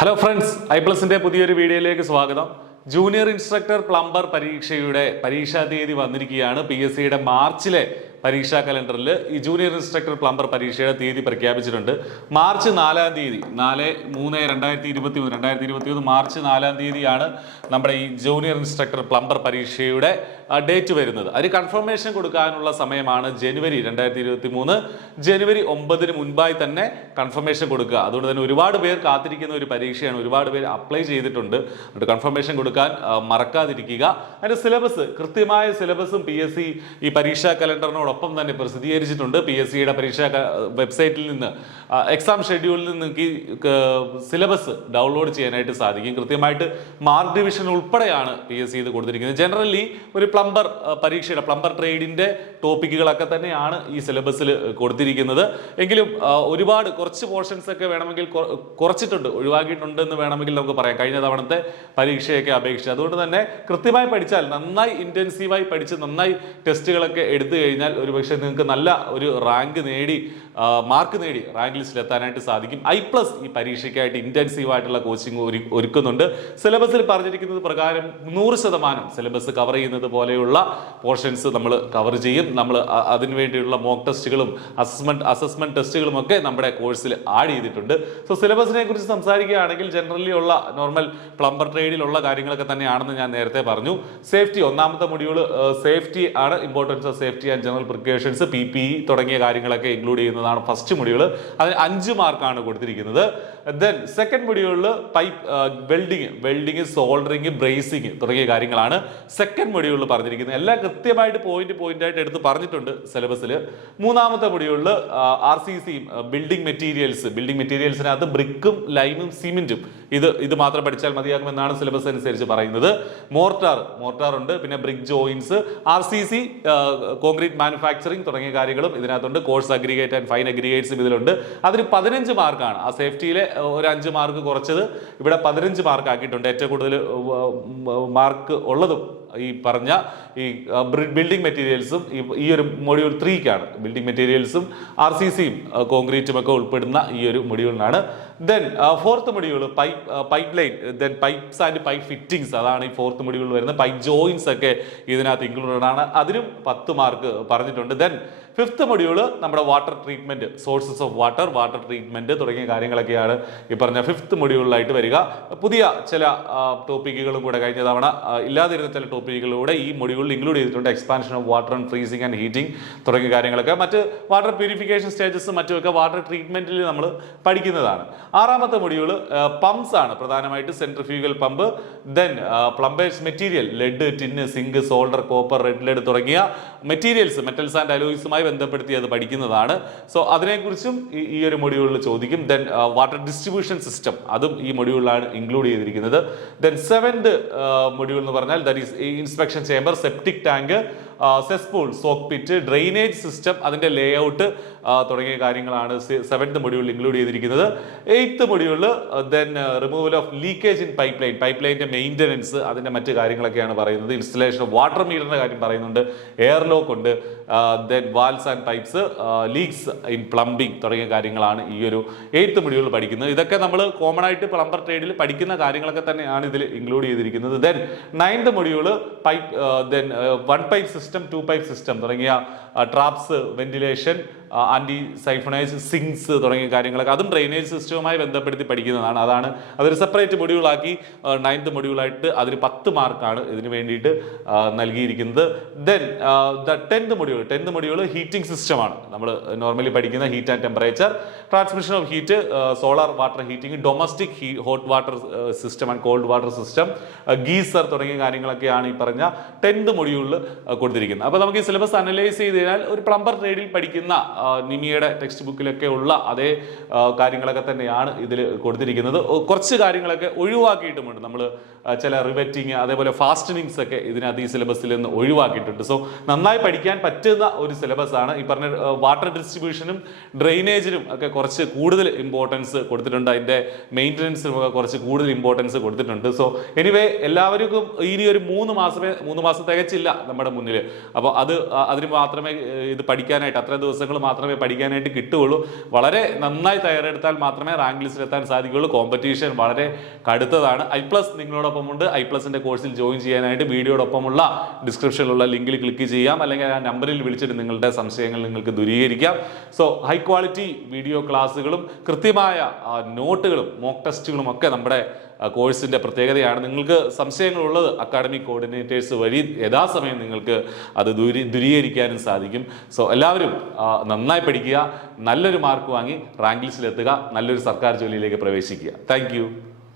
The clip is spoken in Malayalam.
ഹലോ ഫ്രണ്ട്സ്, iPlusന്റെ പുതിയൊരു വീഡിയോയിലേക്ക് സ്വാഗതം. ജൂനിയർ ഇൻസ്ട്രക്ടർ പ്ലംബർ പരീക്ഷയുടെ പരീക്ഷാ തീയതി വന്നിരിക്കുകയാണ്. PSCയുടെ മാർച്ചിലെ പരീക്ഷാ കലണ്ടറിൽ ഈ ജൂനിയർ ഇൻസ്ട്രക്ടർ പ്ലംബർ പരീക്ഷയുടെ തീയതി പ്രഖ്യാപിച്ചിട്ടുണ്ട്. മാർച്ച് 4-ാം തീയതി 4/3/2023 മാർച്ച് 4-ാം തീയതിയാണ് നമ്മുടെ ഈ ജൂനിയർ ഇൻസ്ട്രക്ടർ പ്ലംബർ പരീക്ഷയുടെ ഡേറ്റ് വരുന്നത്. അതിന് കൺഫർമേഷൻ കൊടുക്കാനുള്ള സമയമാണ് ജനുവരി 2023 ജനുവരി 9-ന് മുൻപായി തന്നെ കൺഫർമേഷൻ കൊടുക്കുക. അതുകൊണ്ട് തന്നെ ഒരുപാട് പേർ കാത്തിരിക്കുന്ന ഒരു പരീക്ഷയാണ്. ഒരുപാട് പേര് അപ്ലൈ ചെയ്തിട്ടുണ്ട്. അതുകൊണ്ട് കൺഫർമേഷൻ കൊടുക്കാൻ മറക്കാതിരിക്കുക. അതിന്റെ സിലബസ്, കൃത്യമായ സിലബസും PSC ഈ പരീക്ഷാ കലണ്ടറിനോടൊപ്പം തന്നെ പ്രസിദ്ധീകരിച്ചിട്ടുണ്ട്. PSCയുടെ പരീക്ഷാ വെബ്സൈറ്റിൽ നിന്ന് എക്സാം ഷെഡ്യൂളിൽ നിന്ന് സിലബസ് ഡൗൺലോഡ് ചെയ്യാനായിട്ട് സാധിക്കും. കൃത്യമായിട്ട് മാർക്ക് ഡിവിഷൻ ഉൾപ്പെടെയാണ് PSC ഇത് കൊടുത്തിരിക്കുന്നത്. ജനറലി ഒരു പ്ലംബർ പരീക്ഷയുടെ പ്ലംബർ ട്രേഡിന്റെ ടോപ്പിക്കുകളൊക്കെ തന്നെയാണ് ഈ സിലബസിൽ കൊടുത്തിരിക്കുന്നത്. എങ്കിലും കുറച്ച് പോർഷൻസ് ഒക്കെ വേണമെങ്കിൽ കുറച്ചിട്ടുണ്ട്, ഒഴിവാക്കിയിട്ടുണ്ട് എന്ന് വേണമെങ്കിൽ നമുക്ക് പറയാം, കഴിഞ്ഞ തവണത്തെ പരീക്ഷയൊക്കെ അപേക്ഷിച്ച്. അതുകൊണ്ട് തന്നെ കൃത്യമായി പഠിച്ചാൽ, നന്നായി ഇന്റൻസീവായി പഠിച്ച് നന്നായി ടെസ്റ്റുകളൊക്കെ എടുത്തു കഴിഞ്ഞാൽ ഒരുപക്ഷെ നിങ്ങൾക്ക് നല്ല ഒരു മാർക്ക് നേടി റാങ്ക് ലിസ്റ്റിൽ എത്താനായിട്ട് സാധിക്കും. iPlus ഈ പരീക്ഷയ്ക്കായിട്ട് ഇന്റൻസീവായിട്ടുള്ള കോച്ചിങ് ഒരുക്കുന്നുണ്ട്. സിലബസിൽ പറഞ്ഞിരിക്കുന്നത് പ്രകാരം 100% സിലബസ് കവർ ചെയ്യുന്നത് പോലെയുള്ള പോർഷൻസ് നമ്മൾ കവർ ചെയ്യും. നമ്മൾ അതിനുവേണ്ടിയുള്ള മോക്ക് ടെസ്റ്റുകളും അസസ്മെന്റ് ടെസ്റ്റുകളും ഒക്കെ നമ്മുടെ കോഴ്സിൽ ആഡ് ചെയ്തിട്ടുണ്ട്. സോ സിലബസിനെ കുറിച്ച് സംസാരിക്കുകയാണെങ്കിൽ ജനറലി ഉള്ള നോർമൽ പ്ലംബർ ട്രേഡിലുള്ള കാര്യങ്ങളൊക്കെ തന്നെയാണെന്ന് ഞാൻ നേരത്തെ പറഞ്ഞു. സേഫ്റ്റി, ഒന്നാമത്തെ മൊഡ്യൂൾ സേഫ്റ്റി ആണ്. Importance of safety and general precautions, PPE തുടങ്ങിയ കാര്യങ്ങളൊക്കെ ഇൻക്ലൂഡ് ചെയ്യുന്നതാണ് ഫസ്റ്റ് മൊഡ്യൂൾ. അതിന് 5 മാർക്കാണ് കൊടുത്തിരിക്കുന്നത്. ദെൻ സെക്കൻഡ് മൊഡ്യൂളിൽ വെൽഡിങ്, സോൾഡറിങ്, ബ്രേസിങ് തുടങ്ങിയ കാര്യങ്ങളാണ് സെക്കൻഡ് മൊഡ്യൂളിൽ പറഞ്ഞിരിക്കുന്നത്. എല്ലാം കൃത്യമായിട്ട് പോയിന്റ് ആയിട്ട് എടുത്ത് പറഞ്ഞിട്ടുണ്ട് സിലബസിൽ. മൂന്നാമത്തെ മൊഡ്യൂളിൽ RCC, ബിൽഡിംഗ് മെറ്റീരിയൽസിനകത്ത് ബ്രിക്കും ലൈമും സിമെന്റും ഇത് മാത്രം പഠിച്ചാൽ മതിയാകുമെന്നാണ് സിലബസ് അനുസരിച്ച് പറയുന്നത്. മോർട്ടാർ ഉണ്ട്, പിന്നെ brick joints, RCC concrete manufacturing തുടങ്ങിയ കാര്യങ്ങളും ഇതിനകത്തുണ്ട്. കോഴ്സ് അഗ്രിഗേറ്റ് ആൻഡ് ഫൈൻ അഗ്രിഗേറ്റ്സും ഇതിലുണ്ട്. അതിന് 15 മാർക്കാണ്. ആ സേഫ്റ്റിയിലെ ഒരു 5 മാർക്ക് കുറച്ചത് ഇവിടെ 15 മാർക്ക് ആക്കിയിട്ടുണ്ട്. ഏറ്റവും കൂടുതൽ മാർക്ക് ഉള്ളതും ഈ പറഞ്ഞ ഈ ബിൽഡിംഗ് മെറ്റീരിയൽസും ഈ ഒരു മൊഡ്യൂൾ 3-ക്കാണ്. ബിൽഡിംഗ് മെറ്റീരിയൽസും RCCയും കോൺക്രീറ്റും ഒക്കെ ഉൾപ്പെടുന്ന ഈ ഒരു മൊഡ്യൂളിനാണ്. Then fourth module pipeline, then pipes and pipe fittings, അതാണ് ഈ ഫോർത്ത് മൊഡ്യൂളിൽ വരുന്നത്. പൈപ്പ് ജോയിൻസ് ഒക്കെ ഇതിനകത്ത് ഇൻക്ലൂഡഡ് ആണ്. അതിനും 10 മാർക്ക് പറഞ്ഞിട്ടുണ്ട്. ദെൻ ഫിഫ്ത്ത് മൊഡ്യൂള് നമ്മുടെ water treatment, sources of water treatment തുടങ്ങിയ കാര്യങ്ങളൊക്കെയാണ് ഈ പറഞ്ഞ ഫിഫ്ത്ത് മൊഡ്യൂളിലായിട്ട് വരിക. പുതിയ ചില ടോപ്പിക്കുകളും കൂടെ കഴിഞ്ഞ തവണ ഇല്ലാതിരുന്ന ചില ടോപ്പിക്കുകളിലൂടെ ഈ മൊഡ്യൂളിൽ ഇൻക്ലൂഡ് ചെയ്തിട്ടുണ്ട്. Expansion of water and freezing and heating തുടങ്ങിയ കാര്യങ്ങളൊക്കെ, മറ്റ് വാട്ടർ പ്യൂരിഫിക്കേഷൻ സ്റ്റേജസും മറ്റുമൊക്കെ വാട്ടർ ട്രീറ്റ്മെന്റിൽ നമ്മൾ പഠിക്കുന്നതാണ്. ആറാമത്തെ മൊഡ്യൂള് പമ്പ്സ് ആണ്, പ്രധാനമായിട്ട് centrifugal pump. Then plumbers material, lead, tin, zinc, solder, copper, red lead തുടങ്ങിയ മെറ്റീരിയൽസ്, മെറ്റൽസ് ആൻഡ് അലോയ്സുമായി ബന്ധപ്പെടുത്തി അത് പഠിക്കുന്നതാണ്. സോ അതിനെക്കുറിച്ചും ഈ ഒരു മൊഡ്യൂളിൽ ചോദിക്കും. ദെൻ വാട്ടർ ഡിസ്ട്രിബ്യൂഷൻ സിസ്റ്റം, അതും ഈ മൊഡ്യൂളിലാണ് ഇൻക്ലൂഡ് ചെയ്തിരിക്കുന്നത്. ദെൻ സെവൻത് മൊഡ്യൂൾ എന്ന് പറഞ്ഞാൽ that is inspection chamber, septic tank, cesspool, soak pit, drainage system, അതിന്റെ ലേ ഔട്ട് തുടങ്ങിയ കാര്യങ്ങളാണ് സെവൻത് മൊഡ്യൂളിൽ ഇൻക്ലൂഡ് ചെയ്തിരിക്കുന്നത്. എയ്ത്ത് മൊഡ്യൂളിൽ then removal of leakage in pipe ലൈനിന്റെ മെയിൻ്റനൻസ്, അതിന്റെ മറ്റു കാര്യങ്ങളൊക്കെയാണ് പറയുന്നത്. ഇൻസ്റ്റലേഷൻ ഓഫ് വാട്ടർ മീറ്ററിന്റെ കാര്യം പറയുന്നുണ്ട്. എയർ ലോക്ക് ഉണ്ട്. Then valves and pipes, leaks in plumbing തുടങ്ങിയ കാര്യങ്ങളാണ് ഈ ഒരു എയ്ത്ത് മൊഡ്യൂളിൽ പഠിക്കുന്നത്. ഇതൊക്കെ നമ്മൾ കോമൺ ആയിട്ട് പ്ലംബർ ട്രേഡിൽ പഠിക്കുന്ന കാര്യങ്ങളൊക്കെ തന്നെയാണ് ഇതിൽ ഇൻക്ലൂഡ് ചെയ്തിരിക്കുന്നത്. Then ninth module pipe, then 1 pipe system, 2 pipe system തുടങ്ങിയ ട്രാപ്സ്, വെന്റിലേഷൻ, ആന്റി സൈഫണൈസ്, സിങ്സ് തുടങ്ങിയ കാര്യങ്ങളൊക്കെ അതും ഡ്രെയിനേജ് സിസ്റ്റവുമായി ബന്ധപ്പെടുത്തി പഠിക്കുന്നതാണ്. അതൊരു സെപ്പറേറ്റ് മൊഡ്യൂളാക്കി 9th മൊഡ്യൂളായിട്ട് അതിന് 10 മാർക്കാണ് ഇതിന് വേണ്ടിയിട്ട് നൽകിയിരിക്കുന്നത്. ദെൻ ടെൻത്ത് മൊഡ്യൂൾ ഹീറ്റിംഗ് സിസ്റ്റമാണ്. നമ്മൾ നോർമലി പഠിക്കുന്ന heat and temperature, transmission of heat, solar water heating, domestic hot water system and called water system, geyser തുടങ്ങിയ കാര്യങ്ങളൊക്കെയാണ് ഈ പറഞ്ഞ 10th മൊഡ്യൂളിൽ കൊടുത്തിരിക്കുന്നത്. അപ്പോൾ നമുക്ക് ഈ സിലബസ് അനലൈസ് ചെയ്ത് കഴിഞ്ഞാൽ ഒരു പ്ലംബർ ട്രേഡിൽ പഠിക്കുന്ന നിമിയുടെ ടെക്സ്റ്റ് ബുക്കിലൊക്കെ ഉള്ള അതേ കാര്യങ്ങളൊക്കെ തന്നെയാണ് ഇതിൽ കൊടുത്തിരിക്കുന്നത്. കുറച്ച് കാര്യങ്ങളൊക്കെ ഒഴിവാക്കിയിട്ടുമുണ്ട്. നമ്മൾ ചില റിവെറ്റിങ്, അതേപോലെ ഫാസ്റ്റനിങ്സ് ഒക്കെ ഇതിനകത്ത് ഈ സിലബസിൽ നിന്ന് ഒഴിവാക്കിയിട്ടുണ്ട്. സോ നന്നായി പഠിക്കാൻ പറ്റുന്ന ഒരു സിലബസ് ആണ്. ഈ പറഞ്ഞ വാട്ടർ ഡിസ്ട്രിബ്യൂഷനും ഡ്രെയിനേജിനും ഒക്കെ കുറച്ച് കൂടുതൽ ഇമ്പോർട്ടൻസ് കൊടുത്തിട്ടുണ്ട്. അതിൻ്റെ മെയിൻ്റനൻസിനും ഒക്കെ കുറച്ച് കൂടുതൽ ഇമ്പോർട്ടൻസ് കൊടുത്തിട്ടുണ്ട്. സോ എനിവേ എല്ലാവർക്കും ഇനി ഒരു 3 മാസം തികച്ചില്ല നമ്മുടെ മുന്നിൽ. അപ്പോൾ അതിന് മാത്രമേ ഇത് പഠിക്കാനായിട്ട്, അത്ര ദിവസങ്ങൾ മാത്രമേ പഠിക്കാനായിട്ട് കിട്ടുകയുള്ളൂ. വളരെ നന്നായി തയ്യാറെടുത്താൽ മാത്രമേ റാങ്ക് ലിസ്റ്റിൽ എത്താൻ സാധിക്കുകയുള്ളൂ. കോമ്പറ്റീഷൻ വളരെ കടുത്തതാണ്. iPlus നിങ്ങളോടൊപ്പമുണ്ട്. iPlusന്റെ കോഴ്സിൽ ജോയിൻ ചെയ്യാനായിട്ട് വീഡിയോടൊപ്പമുള്ള ഡിസ്ക്രിപ്ഷനിലുള്ള ലിങ്കിൽ ക്ലിക്ക് ചെയ്യാം, അല്ലെങ്കിൽ ആ നമ്പറിൽ വിളിച്ചിട്ട് നിങ്ങളുടെ സംശയങ്ങൾ നിങ്ങൾക്ക് ദൂരീകരിക്കാം. സോ ഹൈ ക്വാളിറ്റി വീഡിയോ ക്ലാസ്സുകളും കൃത്യമായ നോട്ടുകളും മോക്ക് ടെസ്റ്റുകളും ഒക്കെ നമ്മുടെ കോഴ്സിൻ്റെ പ്രത്യേകതയാണ്. നിങ്ങൾക്ക് സംശയങ്ങളുള്ളത് അക്കാഡമിക് കോർഡിനേറ്റേഴ്സ് വഴി യഥാസമയം നിങ്ങൾക്ക് അത് ദൂരീകരിക്കാനും സാധിക്കും. സോ എല്ലാവരും നന്നായി പഠിക്കുക, നല്ലൊരു മാർക്ക് വാങ്ങി റാങ്ക് ലിസ്റ്റിലെത്തുക, നല്ലൊരു സർക്കാർ ജോലിയിലേക്ക് പ്രവേശിക്കുക. താങ്ക്